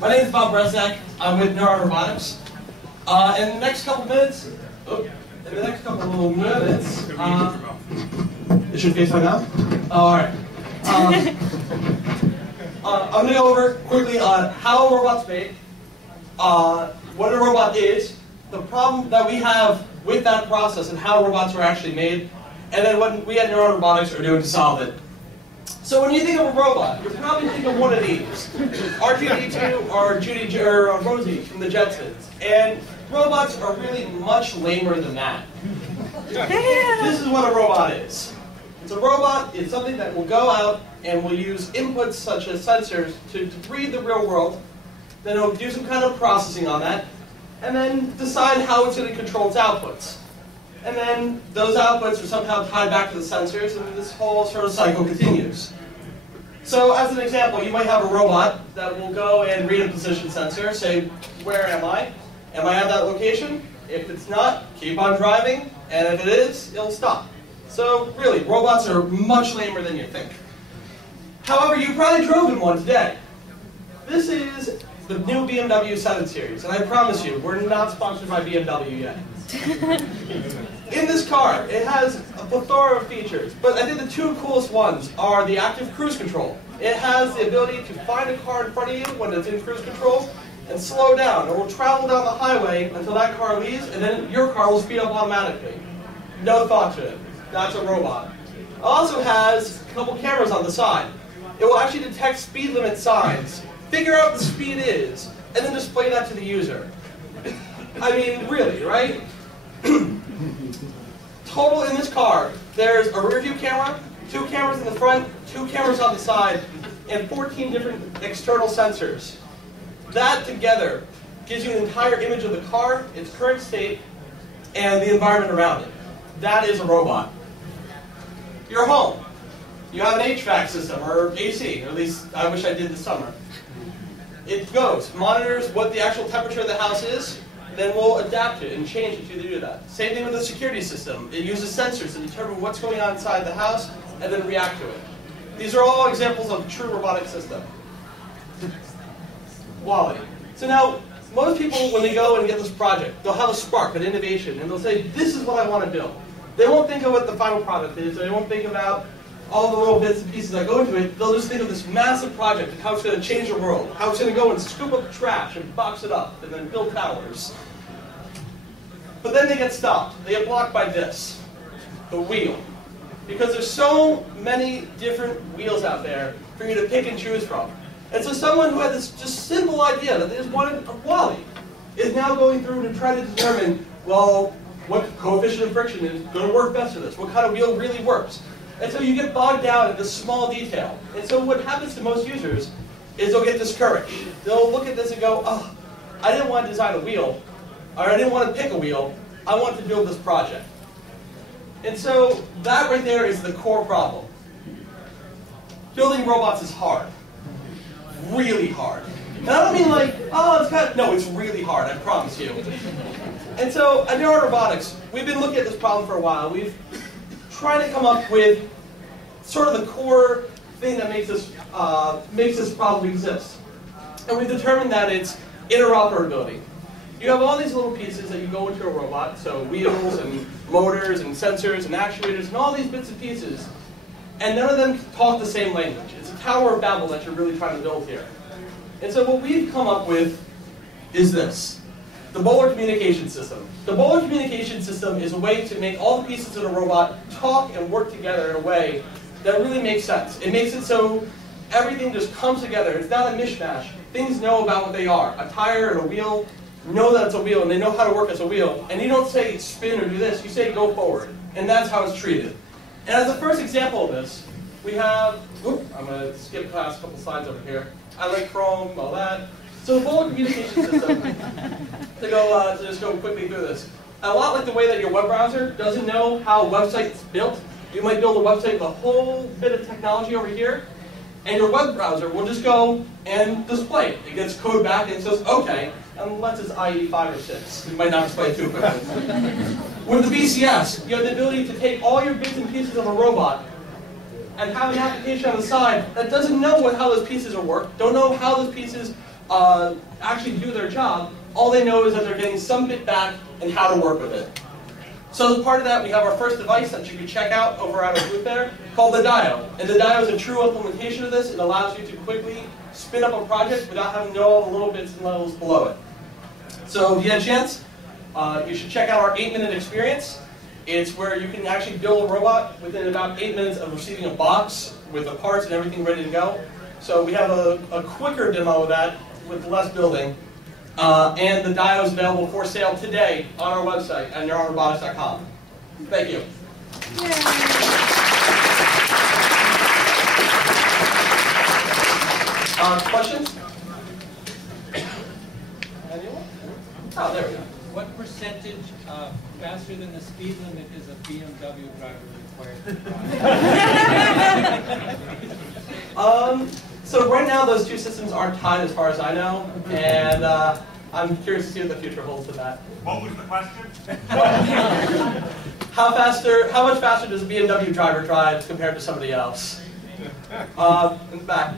My name is Bob Bresnak. I'm with Neuron Robotics. In the next couple minutes, it should face right now. All right. I'm going to go over quickly on how a robot's made, what a robot is, the problem that we have with that process and how robots are actually made, and then what we at Neuron Robotics are doing to solve it. So when you think of a robot, you're probably thinking of one of these, R2-D2 or Rosie from the Jetsons. And robots are really much lamer than that. This is what a robot is. It's a robot. It's something that will go out and will use inputs such as sensors to read the real world. Then it'll do some kind of processing on that, and then decide how it's going to control its outputs. And then those outputs are somehow tied back to the sensors, and this whole sort of cycle continues. So as an example, you might have a robot that will go and read a position sensor, say, where am I? Am I at that location? If it's not, keep on driving, and if it is, it'll stop. So really, robots are much lamer than you think. However, you probably drove in one today. This is the new BMW 7 Series, and I promise you, we're not sponsored by BMW yet. In this car, it has a plethora of features, but I think the two coolest ones are the active cruise control. It has the ability to find a car in front of you when it's in cruise control and slow down. It will travel down the highway until that car leaves, and then your car will speed up automatically. No thought to it. That's a robot. It also has a couple cameras on the side. It will actually detect speed limit signs, figure out what the speed is, and then display that to the user. I mean, really, right? Total in this car, there's a rear view camera, 2 cameras in the front, 2 cameras on the side, and 14 different external sensors. That together gives you an entire image of the car, its current state, and the environment around it. That is a robot. Your home. You have an HVAC system, or AC, or at least I wish I did this summer. It goes, monitors what the actual temperature of the house is, then we'll adapt it and change it to do that. Same thing with the security system. It uses sensors to determine what's going on inside the house and then react to it. These are all examples of a true robotic system. Wally. So now, most people, when they go and get this project, they'll have a spark, an innovation, and they'll say, this is what I want to build. They won't think of what the final product is, they won't think about all the little bits and pieces that go into it. They'll just think of this massive project and how it's going to change the world, how it's going to go and scoop up trash and box it up, and then build towers. But then they get stopped. They get blocked by this, the wheel. Because there's so many different wheels out there for you to pick and choose from. And so someone who had this just simple idea that they just wanted a Wally is now going through to try to determine, well, what coefficient of friction is going to work best for this? What kind of wheel really works? And so you get bogged down in this small detail. And so what happens to most users is they'll get discouraged. They'll look at this and go, oh, I didn't want to design a wheel, or I didn't want to pick a wheel, I want to build this project. And so that right there is the core problem. Building robots is hard. Really hard. And I don't mean like, oh, it's kind of, no, it's really hard, I promise you. And so at Neuron Robotics, we've been looking at this problem for a while. We've tried to come up with sort of the core thing that makes this problem exist. And we've determined that it's interoperability. You have all these little pieces that you go into a robot, so wheels and motors and sensors and actuators and all these bits and pieces, and none of them talk the same language. It's a Tower of Babel that you're really trying to build here. And so what we've come up with is this, the Bowler Communication System. The Bowler Communication System is a way to make all the pieces of a robot talk and work together in a way that really makes sense. It makes it so everything just comes together. It's not a mishmash. Things know about what they are. A tire and a wheel know that it's a wheel, and they know how to work as a wheel. And you don't say spin or do this, you say go forward. And that's how it's treated. And as the first example of this, we have, I'm going to skip past a couple slides over here. I like Chrome, all that. So the Bowler Communication System, to just go quickly through this. A lot like the way that your web browser doesn't know how a website is built. You might build a website with a whole bit of technology over here, and your web browser will just go and display it. It gets code back and says, okay, unless it's IE 5 or 6. You might not display it too quickly. With the BCS, you have the ability to take all your bits and pieces of a robot and have an application on the side that doesn't know how those pieces are worked, don't know how those pieces actually do their job. All they know is that they're getting some bit back and how to work with it. So as part of that, we have our first device that you can check out over at our booth there, called the Dio. And the Dio is a true implementation of this. It allows you to quickly spin up a project without having to know all the little bits and levels below it. So if you get a chance, you should check out our 8-minute experience. It's where you can actually build a robot within about 8 minutes of receiving a box with the parts and everything ready to go. So we have a quicker demo of that with less building. And the Dio is available for sale today on our website at neuronrobotics.com. Thank you. Questions? Anyone? Oh, there we go. What percentage faster than the speed limit is a BMW driver required? So right now those two systems aren't tied as far as I know, and I'm curious to see what the future holds with that. What was the question? How much faster does a BMW driver drive compared to somebody else? In the back.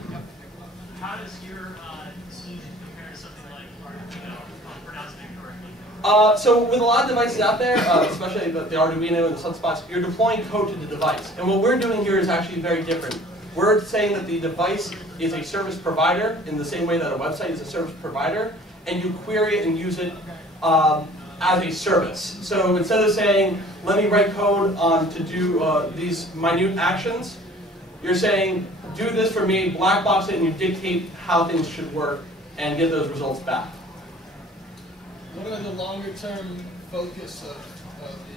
How does your solution compare to something like Arduino, pronouncing it correctly? So with a lot of devices out there, especially the Arduino and the Sunspots, you're deploying code to the device. And what we're doing here is actually very different. We're saying that the device is a service provider in the same way that a website is a service provider, and you query it and use it as a service. So instead of saying, let me write code to do these minute actions, you're saying, do this for me, black box it, and you dictate how things should work and get those results back. What are the longer-term focus of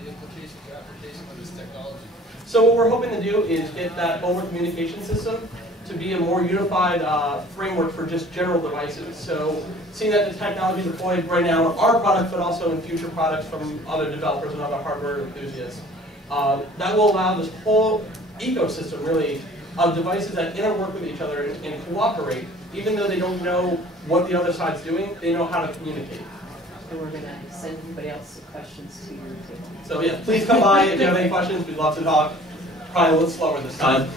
the implications or application of this technology? So what we're hoping to do is get that over communication system to be a more unified framework for just general devices. So seeing that the technology deployed right now in our product, but also in future products from other developers and other hardware enthusiasts, that will allow this whole ecosystem, really, of devices that interwork with each other and cooperate. Even though they don't know what the other side's doing, they know how to communicate. So we're going to send anybody else questions to your table. So yeah, please come by if you have any questions. We'd love to talk. Probably a little slower this time.